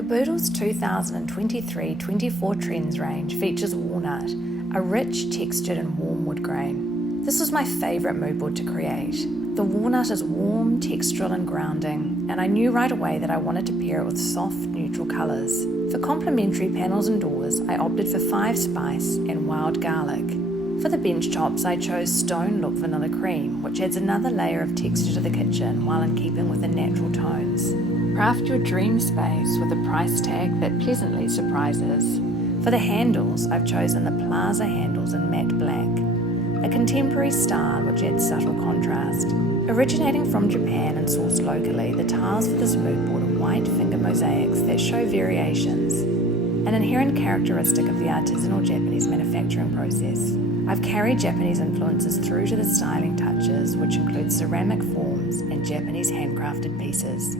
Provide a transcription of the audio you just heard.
Kaboodle's 2023-24 trends range features walnut, a rich, textured and warm wood grain. This was my favourite moodboard to create. The walnut is warm, textural and grounding, and I knew right away that I wanted to pair it with soft, neutral colours. For complementary panels and doors, I opted for 5 spice and wild garlic. For the benchtops, I chose stone look vanilla cream, which adds another layer of texture to the kitchen while in keeping with the natural tones. Craft your dream space with a price tag that pleasantly surprises. For the handles, I've chosen the Plaza handles in matte black, a contemporary style which adds subtle contrast. Originating from Japan and sourced locally, the tiles for this moodboard are white finger mosaics that show variations, an inherent characteristic of the artisanal Japanese manufacturing process. I've carried Japanese influences through to the styling touches, which include ceramic forms and Japanese handcrafted pieces.